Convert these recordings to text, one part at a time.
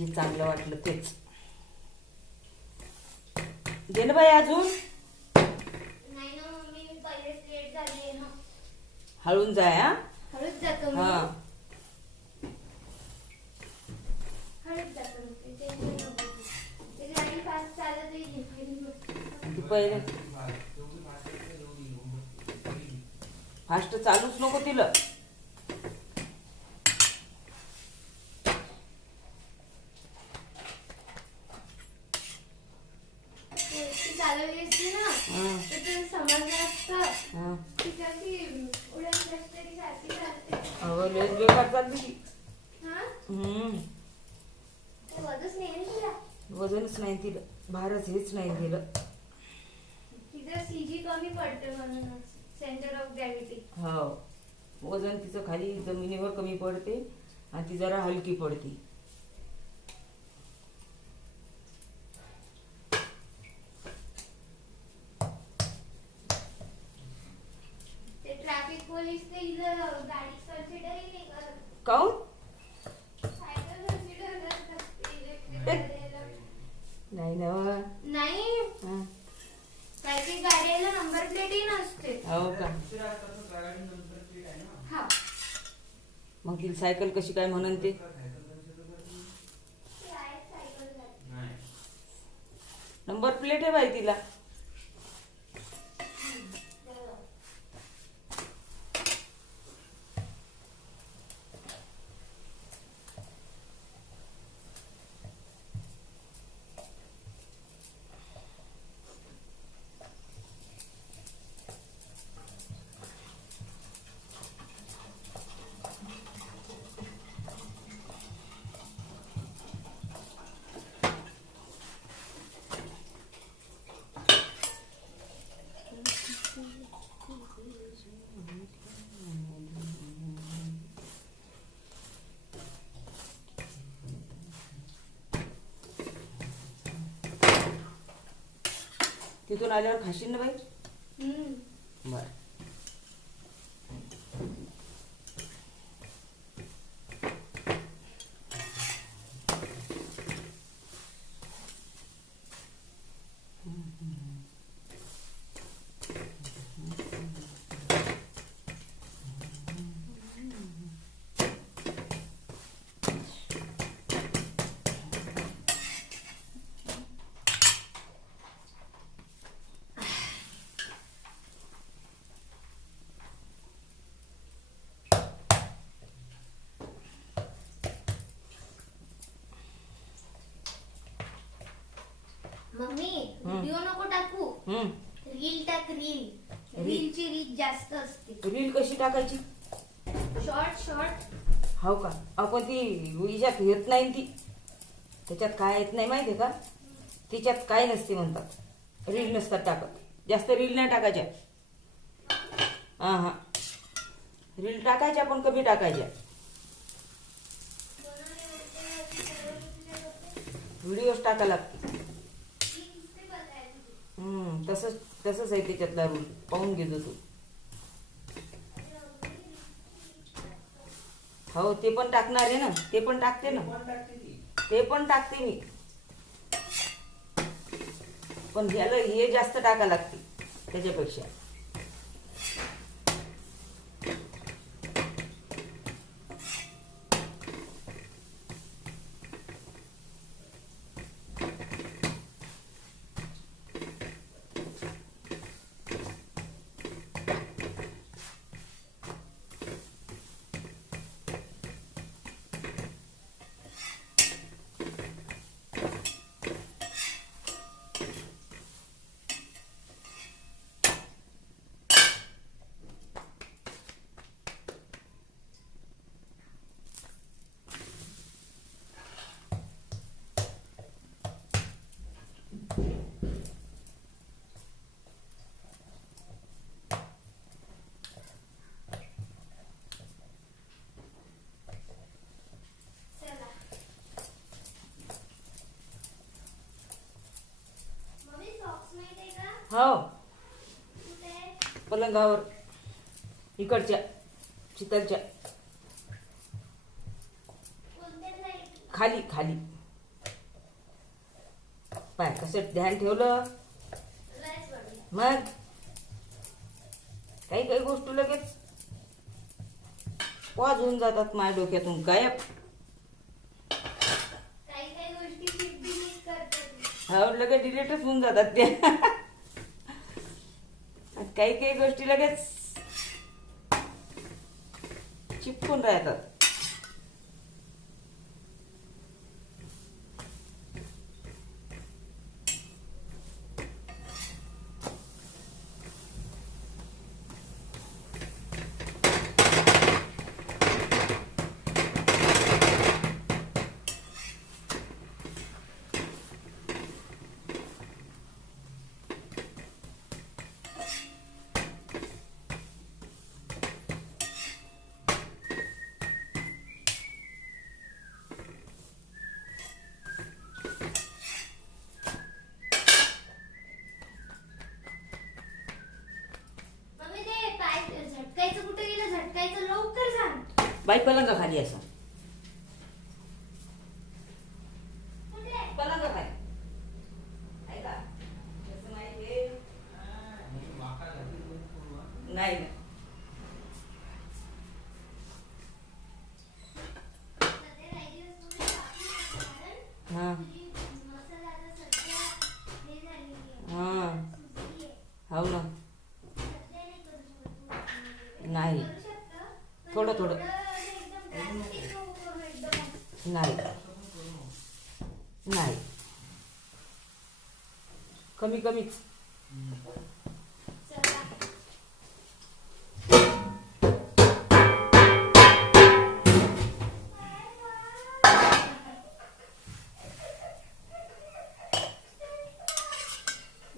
जे चांगलं वाटलं तेच दे ना बाई अजून. नाही ना मम्मी, मी पहिलेच लेट झाली आहे ना. हळून जाय हा. हळूच जातो मी. हा हळूच जातो मी. टेन्शन नको घेऊ. ते गाडी फास्ट चालत येईल ती पहिले फास्ट चालूच नको तिला. ती चालवली असती ना तर तुला समजलं असतं की कशी उड्या तरी सारखी चालते. अहो लयच बेकार चालली ती. हा ते वजच नाही ना तुला. वजनच नाही तिला, भारच हेच नाही दिलं. तिचं सीजी कमी पडते म्हणूनच, सेंटर ऑफ ग्रॅव्हिटी. हो वजन तिचं खाली जमिनीवर कमी पडते आणि ती जरा हलकी पडते. ते ट्रॅफिक पोलीस ते इथं गाडी कन्सिडरही नाही करत. काऊन? सायकल कन्सिडर करतात ते इलेक्ट्रिक गाड्याला. नाही ना. नाही, हा. काही काही गाड्याला नंबर प्लेटही नसते. हो का? हा, मग ती सायकल कशी काय म्हणून ते ते आहे सायकल गाडी. नंबर प्लेट आहे बाई तिला. तिथून आल्यावर खाशील ना बाई. बर मम्मी, व्हिडिओ नको टाकू. रील टाक. रीलची रीच जास्त असते. रील कशी टाकायची? शॉर्ट. हो का? आपण ती हिच्यात येत नाही ती. त्याच्यात काय येत नाही माहिती का? तिच्यात काय नसते म्हणतात. रील नसतात टाकत. जास्त रील नाही टाकायच्या. हा रील टाकायच्या पण कमी टाकायच्या. व्हिडिओज टाका लागते. तसंच आहे त्याच्यातला रूल. पाहून घेतो तू. हो ते पण टाकणार आहे ना. ते पण टाकते ना. ते पण टाकते मी. पण ह्याला हे जास्त टाका लागते त्याच्यापेक्षा. हो पलंगावर इकडच्या चितलच्या खाली खाली पाय कसं ध्यान ठेवलं. लयच वाढलं. मग काही काही गोष्टी लगेच पॉज होऊन जातात माझ्या डोक्यातून गायब. काही काही गोष्टी चिप डिलीट करतात. हा लगेच डिलीटच होऊन जातात त्या. आणि काही काही गोष्टी लगेच चिपकून राहतात. मम्मी ते पाय झटकायचं कुठे गेलं? झटकायचं लवकर सांग. बाई पलंगा खाली असं. कुठे? पलंगा काय ऐका तसं नाही हे. नाही ना. सध्या राहिलीसमध्ये कापून टाकलं कारण हां तुझी मसाला आता सध्या हे झालेली आहे. हां सुजली आहे. हो ना. सध्या नाही करू शकत तू. नाही करू शकतं, पण थोडं थोडं. एवढं एकदम drastic नको करू एकदम. नाही नाही कमी कमीच. चला.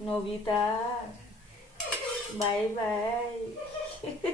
Nobita bye bye.